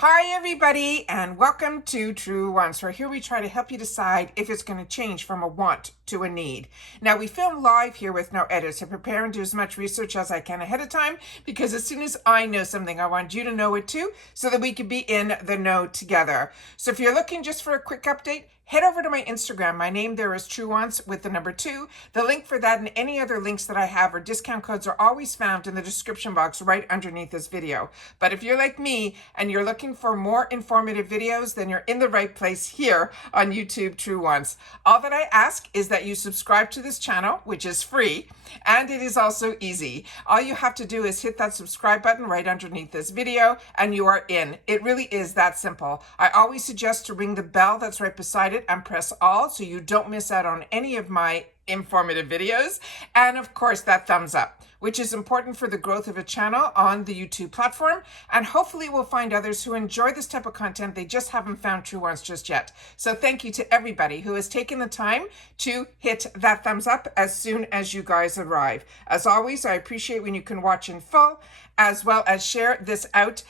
Hi everybody and welcome to Truewants, where here we try to help you decide if it's going to change from a want to a need. Now we film live here with no edits. I prepare and do as much research as I can ahead of time because as soon as I know something, I want you to know it too so that we can be in the know together. So if you're looking just for a quick update, head over to my Instagram. My name there is Truewants with the number 2. The link for that and any other links that I have or discount codes are always found in the description box right underneath this video. But if you're like me and you're looking for more informative videos, then you're in the right place here on YouTube Truewants. All that I ask is that you subscribe to this channel, which is free, and it is also easy. All you have to do is hit that subscribe button right underneath this video and you are in. It really is that simple. I always suggest to ring the bell that's right beside it and press all so you don't miss out on any of my informative videos. And of course that thumbs up, which is important for the growth of a channel on the YouTube platform. And hopefully we'll find others who enjoy this type of content. They just haven't found Truewants just yet. So thank you to everybody who has taken the time to hit that thumbs up as soon as you guys arrive. As always, I appreciate when you can watch in full as well as share this out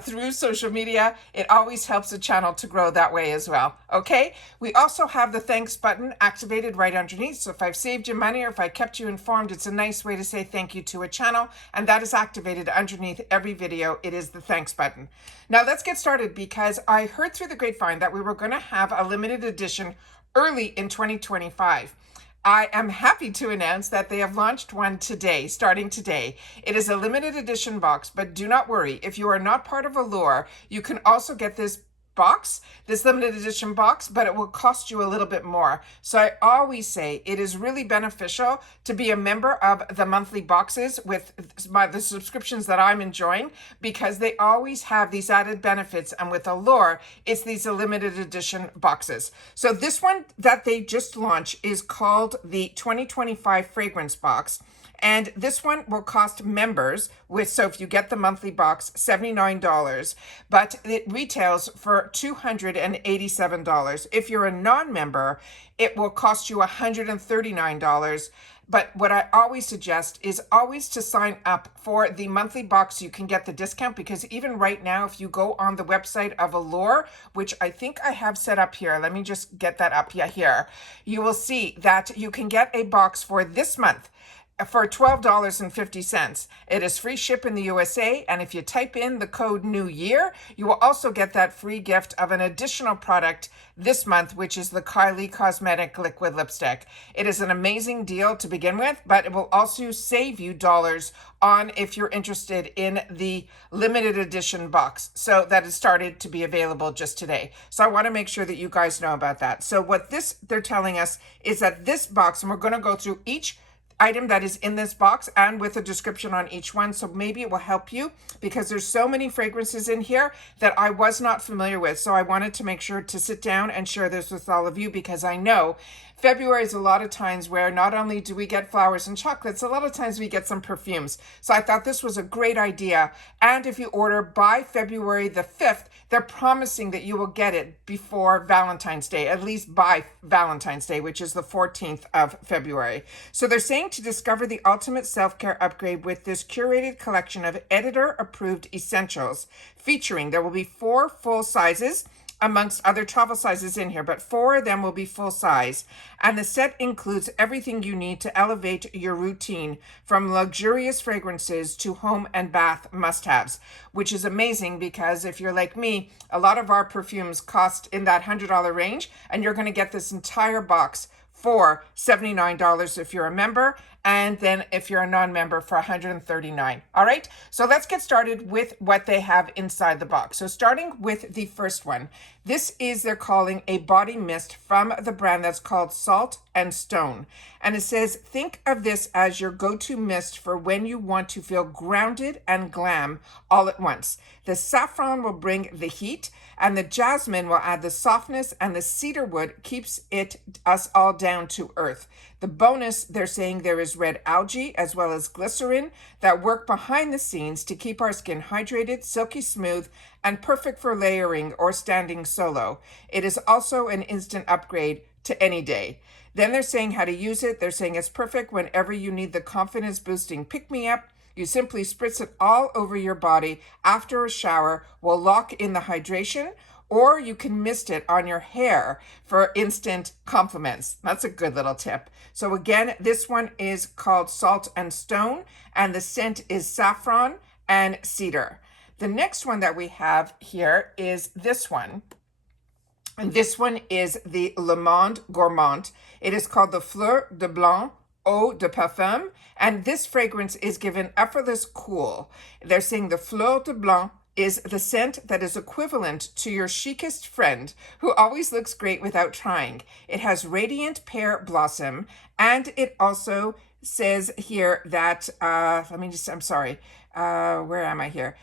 through social media. It always helps the channel to grow that way as well. Okay, we also have the thanks button activated right underneath. So if I've saved you money or if I kept you informed, it's a nice way to say thank you to a channel, and that is activated underneath every video. It is the thanks button. Now let's get started because I heard through the grapevine that we were going to have a limited edition early in 2025. I am happy to announce that they have launched one today, starting today. It is a limited edition box, but do not worry. If you are not part of Allure, you can also get this box, this limited edition box, but it will cost you a little bit more. So I always say it is really beneficial to be a member of the monthly boxes with the subscriptions that I'm enjoying, because they always have these added benefits. And with Allure, it's these limited edition boxes. So this one that they just launched is called the 2025 fragrance box. And this one will cost members so if you get the monthly box, $79, but it retails for $287. If you're a non-member, it will cost you $139. But what I always suggest is always to sign up for the monthly box. You can get the discount because even right now, if you go on the website of Allure, which I think I have set up here, let me just get that up here, you will see that you can get a box for this month for $12.50. It is free ship in the USA, and if you type in the code New Year, you will also get that free gift of an additional product this month, which is the Kylie Cosmetic Liquid Lipstick. It is an amazing deal to begin with, but it will also save you dollars on if you're interested in the limited edition box. So that has started to be available just today. So I want to make sure that you guys know about that. So what they're telling us is that this box, and we're going to go through each item that is in this box and with a description on each one, so maybe it will help you because there's so many fragrances in here that I was not familiar with. So I wanted to make sure to sit down and share this with all of you because I know February is a lot of times where not only do we get flowers and chocolates, a lot of times we get some perfumes. So I thought this was a great idea. And if you order by February the 5th, they're promising that you will get it before Valentine's Day, at least by Valentine's Day, which is the 14th of February. So they're saying to discover the ultimate self-care upgrade with this curated collection of editor-approved essentials featuring, there will be 4 full sizes, amongst other travel sizes in here, but 4 of them will be full size. And the set includes everything you need to elevate your routine, from luxurious fragrances to home and bath must-haves, which is amazing because if you're like me, a lot of our perfumes cost in that $100 range, and you're going to get this entire box for $79 if you're a member, and then if you're a non-member for $139. All right, so let's get started with what they have inside the box. So starting with the first one, this is, they're calling a body mist from the brand that's called Salt and Stone. And it says, think of this as your go-to mist for when you want to feel grounded and glam all at once. The saffron will bring the heat, and the jasmine will add the softness, and the cedarwood keeps us all down to earth. The bonus, they're saying there is red algae as well as glycerin that work behind the scenes to keep our skin hydrated, silky smooth, and perfect for layering or standing solo. It is also an instant upgrade to any day. Then they're saying how to use it. They're saying it's perfect whenever you need the confidence boosting pick-me-up You simply spritz it all over your body after a shower, will lock in the hydration, or you can mist it on your hair for instant compliments. That's a good little tip. So again, this one is called Salt and Stone, and the scent is saffron and cedar. The next one that we have here is this one. And this one is the Monde Gourmand. It is called the Fleur de Blanc Eau de Parfum, and this fragrance is given effortless cool. They're saying the Fleur de Blanc is the scent that is equivalent to your chicest friend who always looks great without trying. It has radiant pear blossom, and it also says here that, where am I here?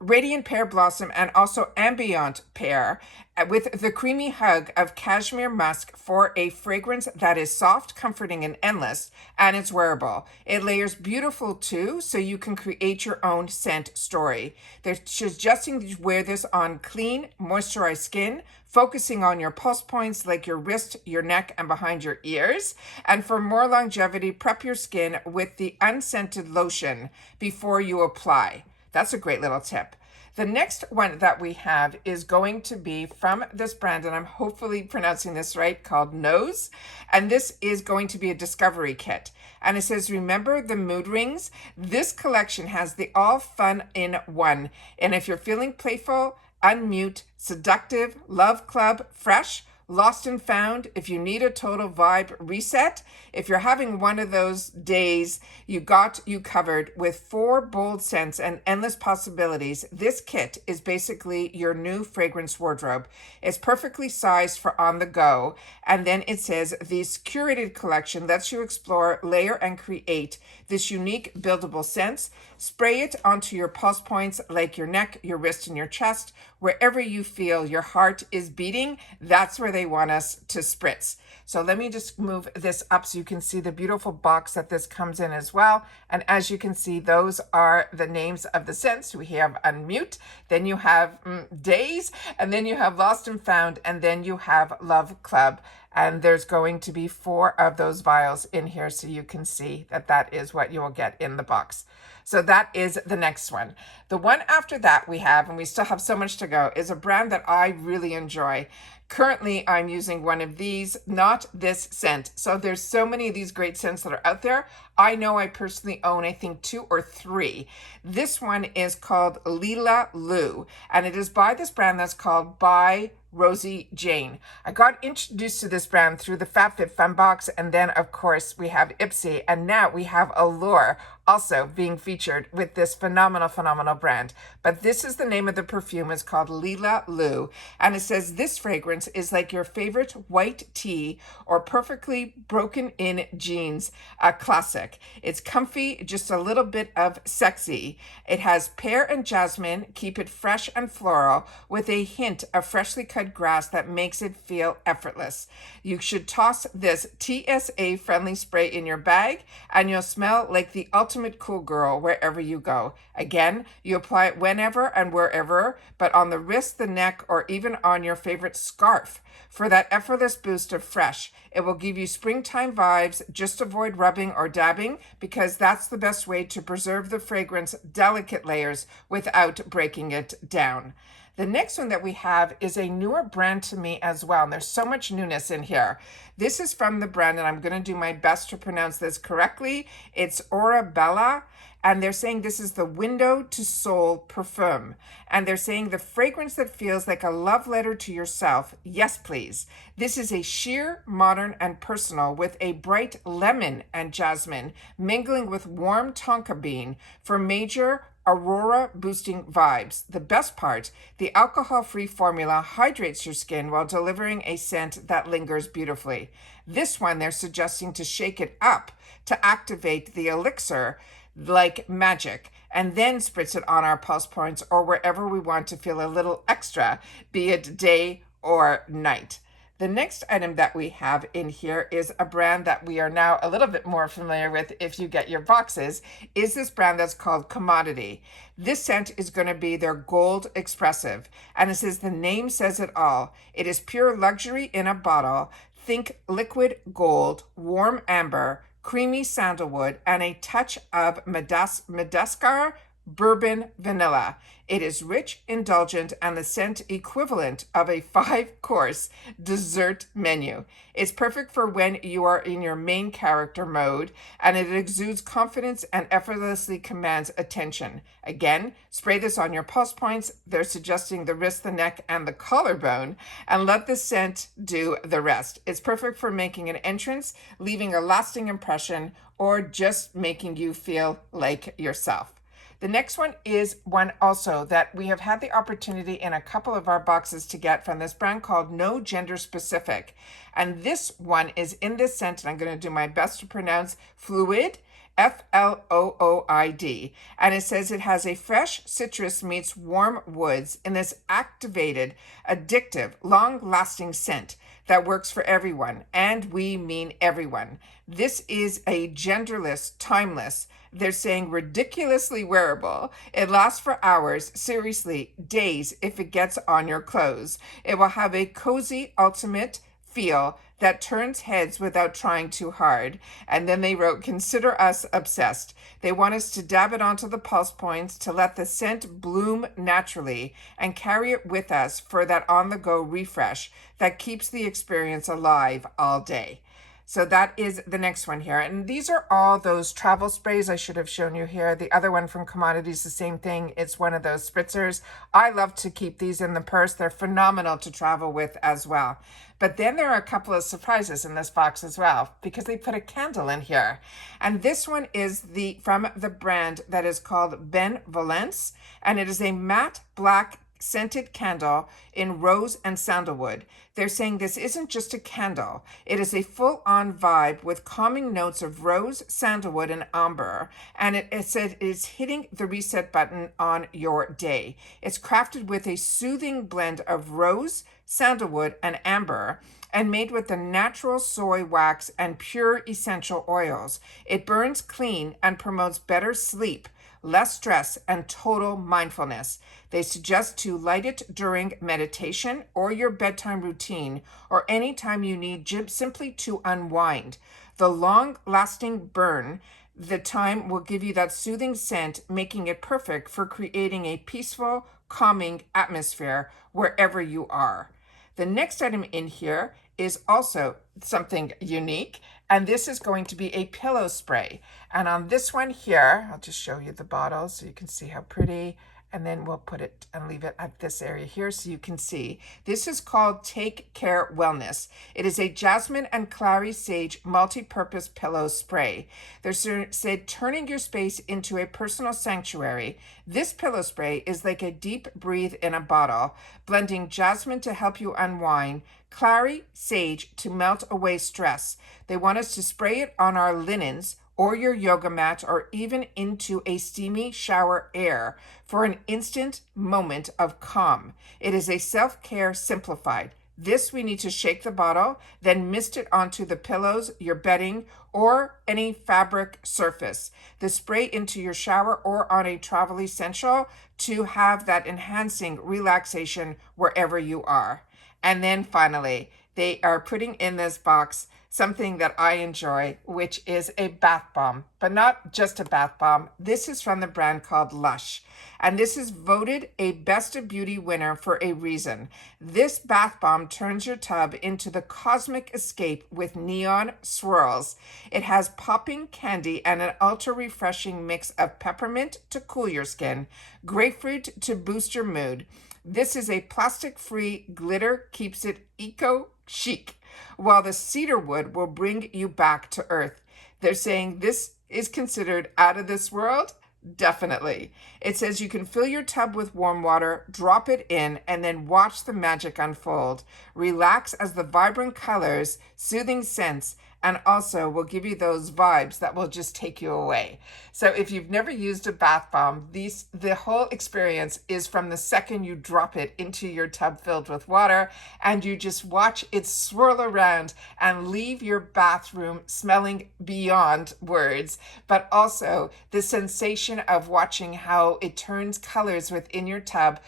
Radiant pear blossom and also ambient pear with the creamy hug of cashmere musk for a fragrance that is soft, comforting, and endless, and it's wearable. It layers beautiful too, so you can create your own scent story. They're suggesting that you wear this on clean, moisturized skin, focusing on your pulse points like your wrist, your neck, and behind your ears. And for more longevity, prep your skin with the unscented lotion before you apply. That's a great little tip. The next one that we have is going to be from this brand, and I'm hopefully pronouncing this right, called Noyz. And this is going to be a discovery kit. And it says, remember the mood rings? This collection has the all fun in one. And if you're feeling playful, unmute, seductive, love club, fresh, lost and found, if you need a total vibe reset, if you're having one of those days, you got you covered with 4 bold scents and endless possibilities. This kit is basically your new fragrance wardrobe. It's perfectly sized for on the go. And then it says this curated collection lets you explore, layer, and create this unique buildable scents. Spray it onto your pulse points like your neck, your wrist, and your chest. Wherever you feel your heart is beating, that's where they want us to spritz. So let me just move this up so you can see the beautiful box that this comes in as well. And as you can see, those are the names of the scents. We have Unmute, then you have Days, and then you have Lost and Found, and then you have Love Club. And there's going to be 4 of those vials in here, so you can see that that is what you will get in the box. So that is the next one. The one after that we have, and we still have so much to go, is a brand that I really enjoy. Currently, I'm using one of these, not this scent. So there's so many of these great scents that are out there. I know I personally own, I think, 2 or 3. This one is called Lila Lou, and it is by this brand that's called by Rosie Jane. I got introduced to this brand through the FabFitFun box, and then of course we have Ipsy, and now we have Allure also being featured with this phenomenal brand. But this is the name of the perfume. It's called Lila Lou, and it says this fragrance is like your favorite white tee or perfectly broken in jeans, a classic. It's comfy, just a little bit of sexy. It has pear and jasmine, keep it fresh and floral with a hint of freshly cut grass that makes it feel effortless. You should toss this TSA friendly spray in your bag and you'll smell like the ultimate cool girl wherever you go. Again, you apply it whenever and wherever, but on the wrist, the neck, or even on your favorite scarf. For that effortless boost of fresh, it will give you springtime vibes. Just avoid rubbing or dabbing because that's the best way to preserve the fragrance delicate layers without breaking it down. The next one that we have is a newer brand to me as well, and there's so much newness in here. This is from the brand, and I'm going to do my best to pronounce this correctly. It's Ora Bella, and they're saying this is the Window to Soul perfume. And they're saying the fragrance that feels like a love letter to yourself. Yes, please. This is a sheer, modern, and personal with a bright lemon and jasmine mingling with warm tonka bean for major aurora boosting vibes. The best part, the alcohol-free formula hydrates your skin while delivering a scent that lingers beautifully. This one, they're suggesting to shake it up to activate the elixir like magic, and then spritz it on our pulse points or wherever we want to feel a little extra, be it day or night. The next item that we have in here is a brand that we are now a little bit more familiar with if you get your boxes, is this brand that's called Communtiy. This scent is going to be their Gold Expressive, and it says the name says it all. It is pure luxury in a bottle. Think liquid gold, warm amber, creamy sandalwood, and a touch of Madagascar bourbon vanilla. It is rich, indulgent, and the scent equivalent of a 5-course dessert menu. It's perfect for when you are in your main character mode, and it exudes confidence and effortlessly commands attention. Again, spray this on your pulse points. They're suggesting the wrist, the neck, and the collarbone, and let the scent do the rest. It's perfect for making an entrance, leaving a lasting impression, or just making you feel like yourself. The next one is one also that we have had the opportunity in a couple of our boxes to get from this brand called No Gender Specific. And this one is in this scent, and I'm going to do my best to pronounce Flooid, Flooid. And it says it has a fresh citrus meets warm woods in this activated, addictive, long-lasting scent that works for everyone, and we mean everyone. This is a genderless, timeless, they're saying ridiculously wearable. It lasts for hours, seriously, days if it gets on your clothes. It will have a cozy, ultimate feel that turns heads without trying too hard. And then they wrote, consider us obsessed. They want us to dab it onto the pulse points to let the scent bloom naturally and carry it with us for that on-the-go refresh that keeps the experience alive all day. So that is the next one here. And these are all those travel sprays I should have shown you here. The other one from Communtiy is the same thing. It's one of those spritzers. I love to keep these in the purse. They're phenomenal to travel with as well. But then there are a couple of surprises in this box as well, because they put a candle in here. And this one is from the brand that is called Benevolence, and it is a matte black scented candle in rose and sandalwood. They're saying this isn't just a candle. It is a full-on vibe with calming notes of rose, sandalwood, and amber. And it said it's hitting the reset button on your day. It's crafted with a soothing blend of rose, sandalwood, and amber, and made with the natural soy wax and pure essential oils. It burns clean and promotes better sleep, less stress, and total mindfulness. They suggest to light it during meditation or your bedtime routine, or anytime you need simply to unwind. The long-lasting burn, the time will give you that soothing scent, making it perfect for creating a peaceful, calming atmosphere wherever you are. The next item in here is also something unique, and this is going to be a pillow spray. And on this one here, I'll just show you the bottle so you can see how pretty, and then we'll put it and leave it at this area here so you can see. This is called Take Care Wellness. It is a jasmine and clary sage multi-purpose pillow spray. They're said turning your space into a personal sanctuary. This pillow spray is like a deep breathe in a bottle, blending jasmine to help you unwind, clary sage to melt away stress. They want us to spray it on our linens or your yoga mat, or even into a steamy shower air for an instant moment of calm. It is a self-care simplified. This we need to shake the bottle, then mist it onto the pillows, your bedding, or any fabric surface. The spray into your shower or on a travel essential to have that enhancing relaxation wherever you are. And then finally, they are putting in this box something that I enjoy, which is a bath bomb, but not just a bath bomb. This is from the brand called Lush, and this is voted a Best of Beauty winner for a reason. This bath bomb turns your tub into the cosmic escape with neon swirls. It has popping candy and an ultra refreshing mix of peppermint to cool your skin, grapefruit to boost your mood. This is a plastic-free glitter, keeps it eco-chic, while the cedar wood will bring you back to earth. They're saying this is considered out of this world. Definitely. It says you can fill your tub with warm water, drop it in, and then watch the magic unfold. Relax as the vibrant colors, soothing scents, and also will give you those vibes that will just take you away. So if you've never used a bath bomb, the whole experience is from the second you drop it into your tub filled with water, and you just watch it swirl around and leave your bathroom smelling beyond words, but also the sensation of watching how it turns colors within your tub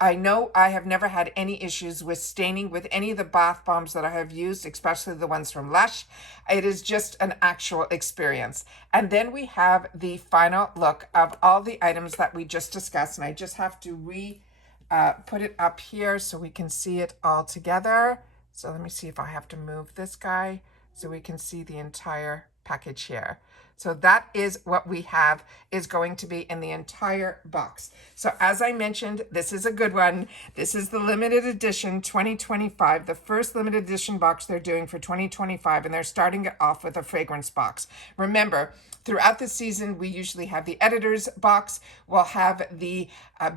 I know I have never had any issues with staining with any of the bath bombs that I have used, especially the ones from Lush. It is just an actual experience. And then we have the final look of all the items that we just discussed. And I just have to put it up here so we can see it all together. So let me see if I have to move this guy so we can see the entire package here. So that is what we have is going to be in the entire box. So as I mentioned, this is a good one. This is the limited edition 2025, the first limited edition box they're doing for 2025, and they're starting it off with a fragrance box. Remember, throughout the season, we usually have the editor's box. We'll have the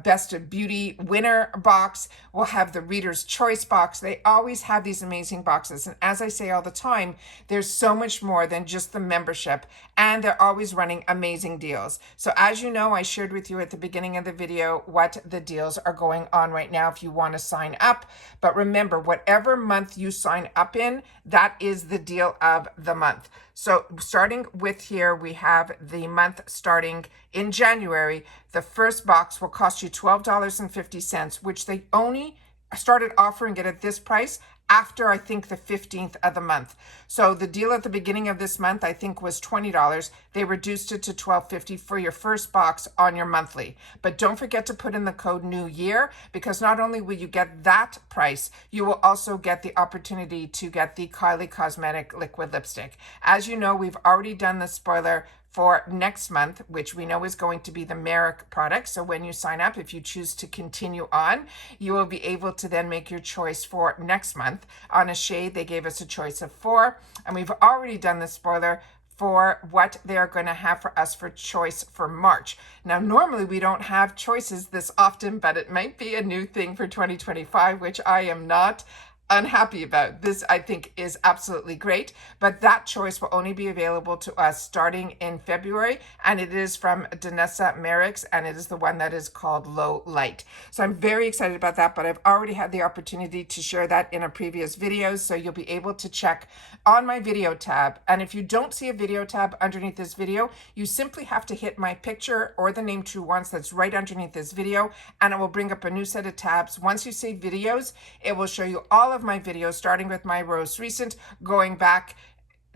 Best of Beauty winner box. We'll have the Reader's Choice box. They always have these amazing boxes. And as I say all the time, there's so much more than just the membership. And they're always running amazing deals. So as you know, I shared with you at the beginning of the video what the deals are going on right now if you want to sign up. But remember, whatever month you sign up in, that is the deal of the month. So starting with here, we have the month starting in January. The first box will cost you $12.50, which they only started offering it at this price after I think the 15th of the month. So the deal at the beginning of this month, I think, was $20. They reduced it to $12.50 for your first box on your monthly. But don't forget to put in the code New Year, because not only will you get that price, you will also get the opportunity to get the Kylie Cosmetic liquid lipstick. As you know, we've already done the spoiler for next month, which we know is going to be the Merrick product. So when you sign up, if you choose to continue on, you will be able to then make your choice for next month. On a shade, they gave us a choice of 4, and we've already done the spoiler for what they're going to have for us for choice for March. Now, normally we don't have choices this often, but it might be a new thing for 2025, which I am not unhappy about. This, I think, is absolutely great, but that choice will only be available to us starting in February, and it is from Danessa Merrick's, and it is the one that is called Low Light. So I'm very excited about that, but I've already had the opportunity to share that in a previous video, so you'll be able to check on my video tab. And if you don't see a video tab underneath this video, you simply have to hit my picture or the name Truewants that's right underneath this video, and it will bring up a new set of tabs. Once you say videos, it will show you all of my videos, starting with my most recent, going back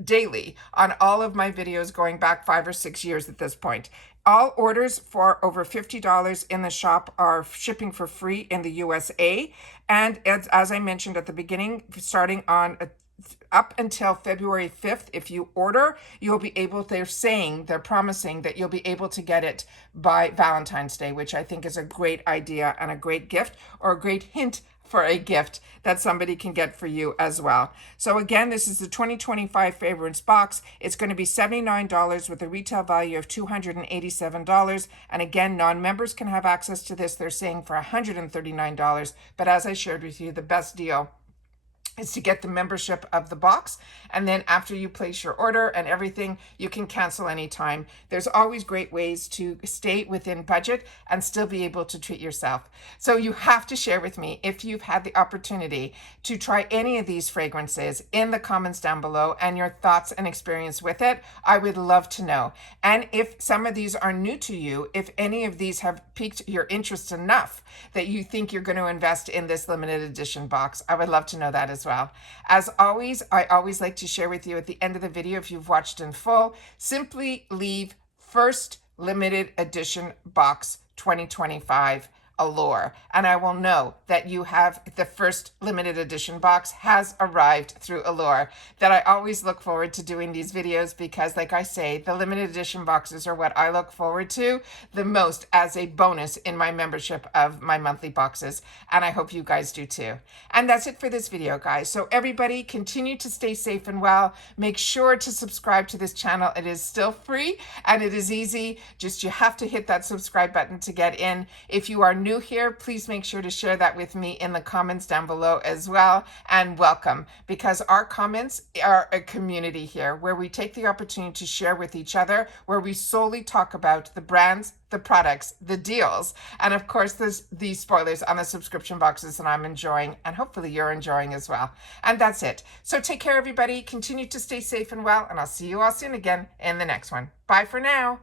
daily on all of my videos, going back 5 or 6 years at this point. All orders for over $50 in the shop are shipping for free in the USA. And as I mentioned at the beginning, starting on up until February 5th, if you order, you'll be able, they're promising that you'll be able to get it by Valentine's Day, which I think is a great idea and a great gift, or a great hint for a gift that somebody can get for you as well. So again, this is the 2025 Fragrance Box. It's going to be $79 with a retail value of $287. And again, non-members can have access to this. They're saying for $139. But as I shared with you, the best deal is to get the membership of the box, and then after you place your order and everything, you can cancel anytime. There's always great ways to stay within budget and still be able to treat yourself. So you have to share with me if you've had the opportunity to try any of these fragrances in the comments down below, and your thoughts and experience with it. I would love to know. And if some of these are new to you, if any of these have piqued your interest enough that you think you're going to invest in this limited edition box, I would love to know that as well. As always, I always like to share with you at the end of the video, if you've watched in full, simply leave first limited edition box 2025 Allure, and I will know that you have the first limited edition box has arrived through Allure. That I always look forward to doing these videos, because like I say, the limited edition boxes are what I look forward to the most as a bonus in my membership of my monthly boxes, and I hope you guys do too. And that's it for this video, guys. So everybody, continue to stay safe and well. Make sure to subscribe to this channel. It is still free and it is easy. Just you have to hit that subscribe button to get in. If you are new here, please make sure to share that with me in the comments down below as well, and welcome, because our comments are a community here where we take the opportunity to share with each other, where we solely talk about the brands, the products, the deals, and of course these spoilers on the subscription boxes that I'm enjoying, and hopefully you're enjoying as well. And that's it. So take care, everybody. Continue to stay safe and well, and I'll see you all soon again in the next one. Bye for now.